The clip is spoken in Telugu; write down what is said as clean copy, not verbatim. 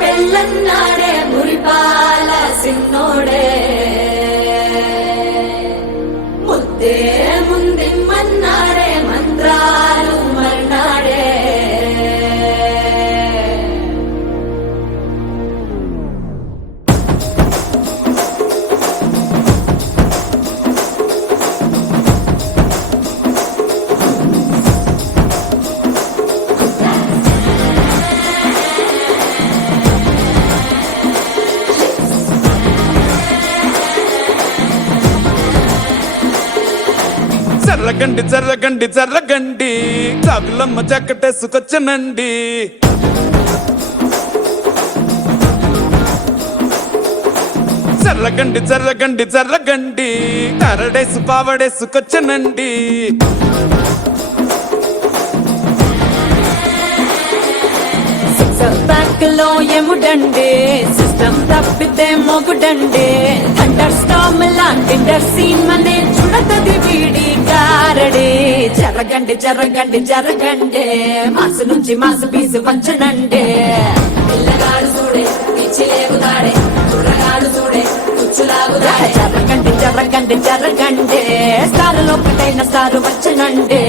పెళ్ళన్నాడే మురిపాల సిన్నోడే ముద్దే ముందిమ్మన్నాడే మంత్రాలు మర్నాడే జర్రగండి జర్రగండి జర్రగండి చాకులమ్మ చక్కటేసుకొచ్చనండి జర్రగండి జర్రగండి జర్రగండి కరడేసు పావడేసుకొచ్చనండి బ్యాక్ లో ఎముడండి సిస్టమ్ తప్పితే మొగుడండి థండర్ స్టామ్ లాంటి సీన్ మనే చూడతది వీడి కారడి జరగండి జరగండి జరగండి మాసు నుంచి మాసు పీసు పంచనండి పిల్లగాడు చూడే పిచ్చి లేగుతాడే కుర్రగాడు చూడే కుచ్చులాగుతాడే జరగండి జరగండి జరగండి స్టార్ లో ఒకటైన స్టార్ వచ్చనండి